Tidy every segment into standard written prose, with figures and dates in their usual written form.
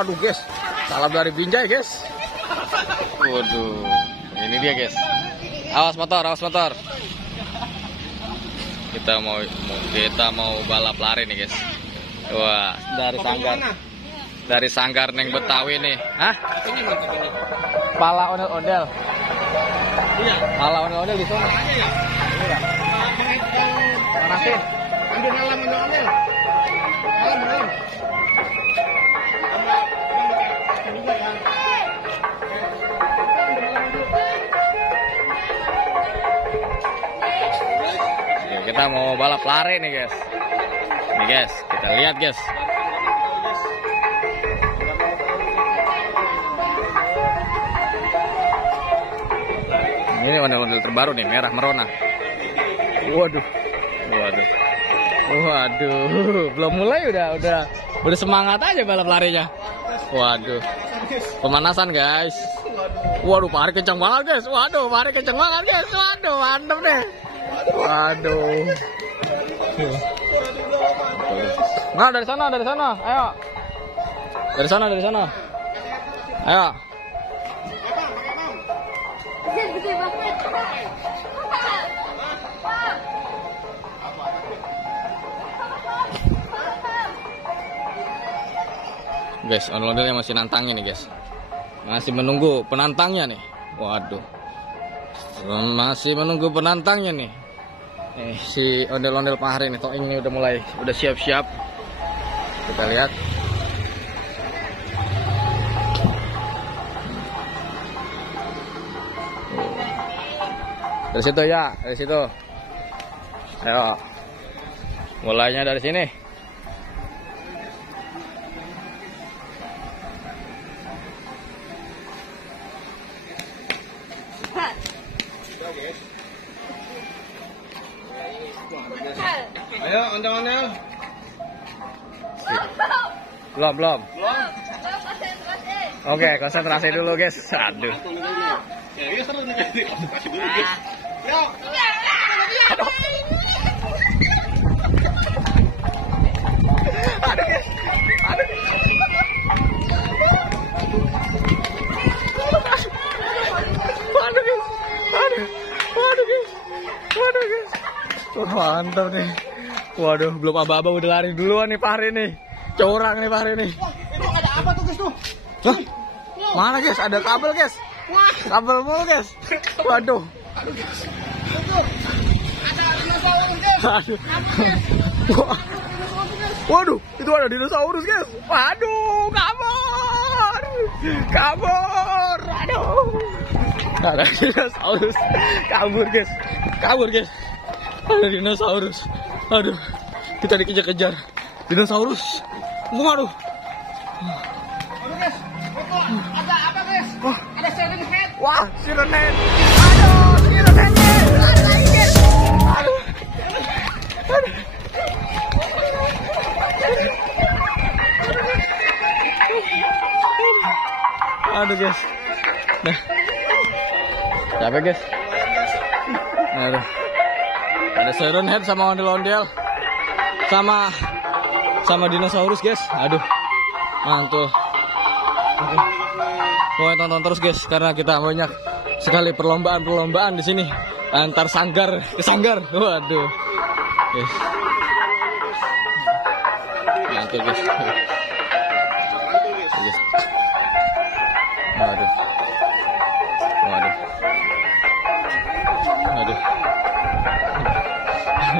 Waduh guys, salam dari Binjai guys. Waduh, ini dia guys. Awas motor, awas motor. Kita mau balap lari nih guys. Wah, dari sanggar Neng Betawi nih. Hah? Pala ondel-ondel. Iya. Pala ondel-ondel di sana. Iya. Manasin. Ambil malam ondel-ondel. Malam. Kita mau balap lari nih guys. Nih guys, kita lihat guys. Ini ondel-ondel terbaru nih, merah merona. Waduh. Belum mulai udah semangat aja balap larinya. Waduh. Pemanasan guys. Waduh, Pak Ari kencang banget guys. Waduh, mantep deh. Waduh. Nah, dari sana. Ayo. Dari sana. Ayo. Guys, ondel-ondelnya masih nantangin nih guys. Masih menunggu penantangnya nih. Waduh. Masih menunggu penantangnya nih. Si ondel-ondel Pak Hari nih, Toing ini udah siap-siap. Kita lihat. Dari situ ya, dari situ. Ayo. Mulainya dari sini. Ayo, ondel-ondel. Belum. Oke, konsentrasi dulu guys. Aduh. Ya, seru nih. Yo. Mantap nih. Waduh, belum aba-aba udah lari duluan nih Pak Hari nih. Curang nih Pak Hari nih. Itu ada apa tuh guys tuh? Hah? Mana guys? Ada kabel guys. Kabel mulu guys. Waduh. Aduh guys. Itu ada dinosaurus guys. Aduh. Waduh, itu ada dinosaurus guys. Waduh, kabur. Aduh. Ada dinosaurus. Kabur guys. Ada dinosaurus. Aduh. Kita dikejar-kejar dinosaurus. Waduh. Aduh guys. Ada apa guys? Ada siren head. Wah, siren head. Aduh, siren head. Ada lagi guys. Aduh guys. Nah. Capek guys. Aduh. Ada siren head sama ondel-ondel. Sama dinosaurus guys. Aduh. Mantul. Pokoknya tonton terus guys, karena kita banyak sekali perlombaan di sini antar sanggar ke sanggar. Waduh. Guys. Mantul guys. Waduh.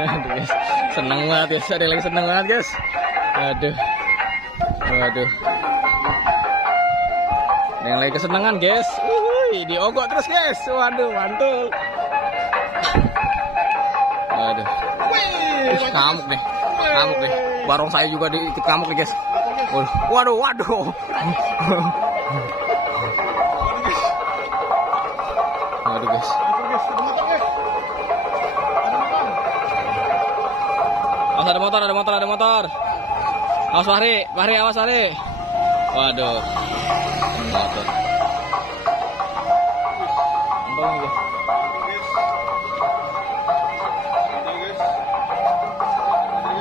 Aduh guys, seneng banget guys, ada yang lagi seneng banget guys. Waduh. Ada yang lagi kesenangan guys. Diogok terus guys. Waduh, mantul. Waduh. Ngamuk nih. Barong saya juga ikut ngamuk nih guys. Waduh. Waduh guys. Ada motor. Awas Fahri, awas Fahri. Waduh. Motor.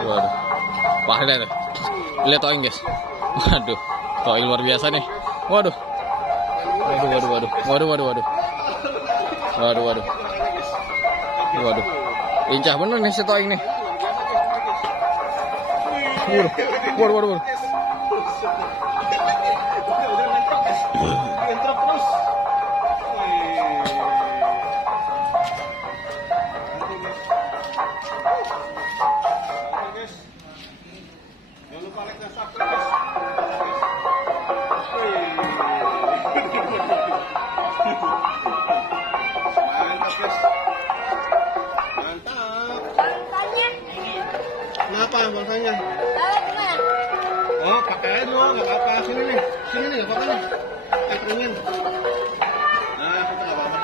Waduh. Fahri lihat. Lihat Toing guys. Waduh. Toing luar biasa nih. Waduh. Waduh. Lincah bener nih si Toing nih. Waduh. Kenapa bangsanya? Oh, pakai aja dulu, nggak apa-apa. Sini nih, nggak apa-apa nih. Keringin. Nah, kita nggak apa-apa.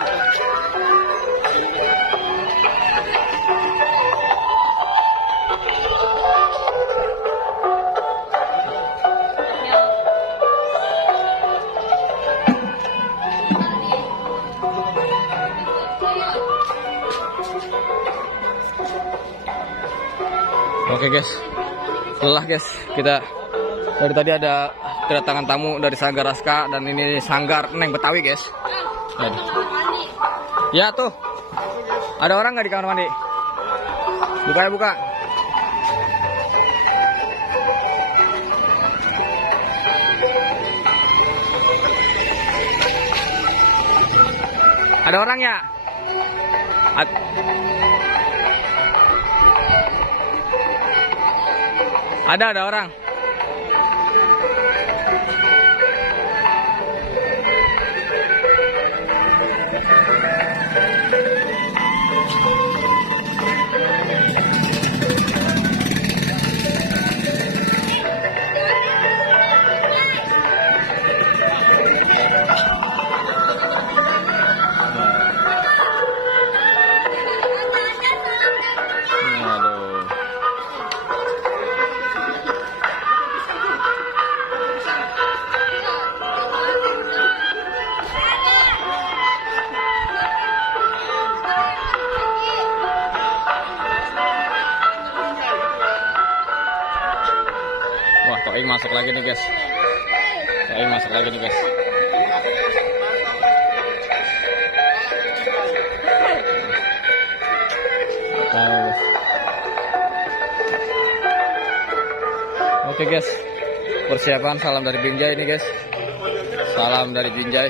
Oke guys, lelah guys. Kita dari tadi ada kedatangan tamu dari Sanggar Raska dan ini Sanggar Neng Betawi guys. Ya tuh, ada orang nggak di kamar mandi? Buka. Ada orang ya? Ada orang. Wah, Toing masuk lagi nih guys. Oke guys, persiapan salam dari Binjai ini guys. Salam dari Binjai.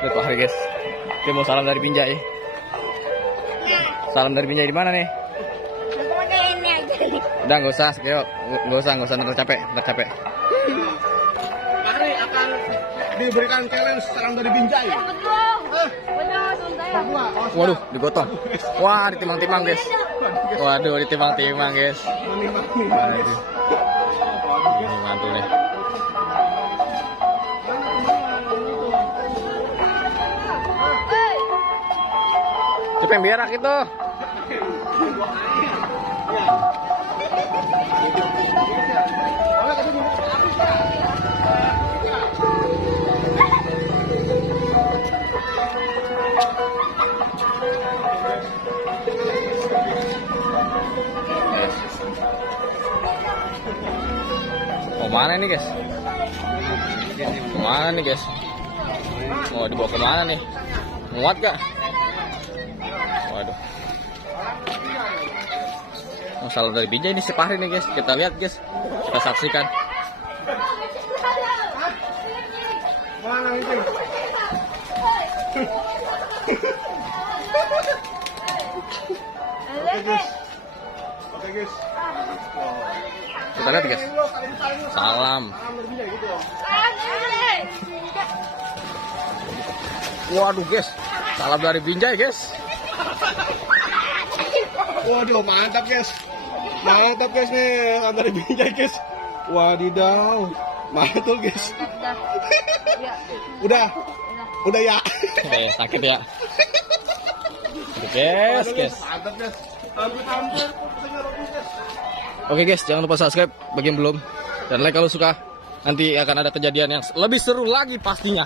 Lihat Pak Hari guys, dia mau salam dari Binjai. Salam dari Binjai di mana nih? Udah nggak usah, nggak usah nanti capek. Hari akan diberikan challenge salam dari Binjai. Waduh, digotong. Wah, ditimang-timang guys. Waduh, ditimang-timang guys. Ini mantul nih. Cepeng berak itu. Kemana nih guys? Mau dibawa kemana nih? Muat gak? Waduh. Salam dari Binjai ini separi nih guys. Kita lihat guys. Kita saksikan. Mana itu? Oke guys. Kita lihat guys. Salam. Waduh guys. Salam dari Binjai guys. Waduh, mantap guys nih, salam dari Binjai guys. Wadidaw, mantul guys. Udah. Udah ya. Sakit ya. Guys. Mantap, guys. Hampir. Oke guys, jangan lupa subscribe bagi yang belum dan like kalau suka. Nanti akan ada kejadian yang lebih seru lagi pastinya.